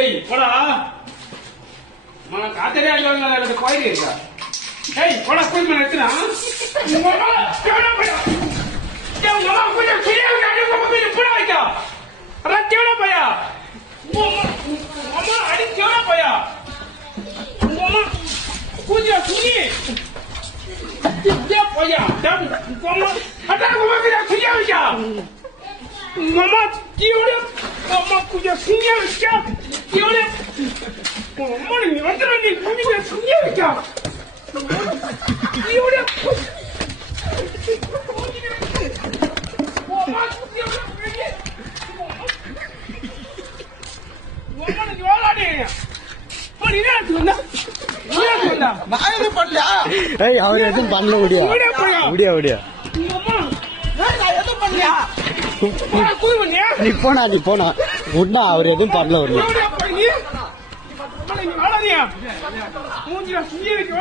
ஏய் போடா மன காத்தறியா இல்ல கோயில் இருக்கா ஏய் போடா போய் மன எடுத்துனா உங்க கேவல பையா உங்க அம்மா கொஞ்சம் சரியா உங்க போய் போடா வைக்கா அட கேவல பையா அம்மா அடி கேவல பையா உங்க அம்மா கொஞ்சம் Suni Ya payah, dah, mama, ada mama kita sinya aja. Mama tiada, mama punya sinya aja, tiada. Mama ni antara ni punya sinya aja. Tiada. Mama tiada punya. Mama ni jual ada ni. Mana ni tu na? நான் எதுவும் பண்ணல. ஏய் அவர் எதுவும் பண்ணல விடியா விடியா விடியா நான் எதுவும் பண்ணலையா? நீ போனா உடனே அவர் எதுவும் பண்ணல மூஞ்சில சுய வைக்க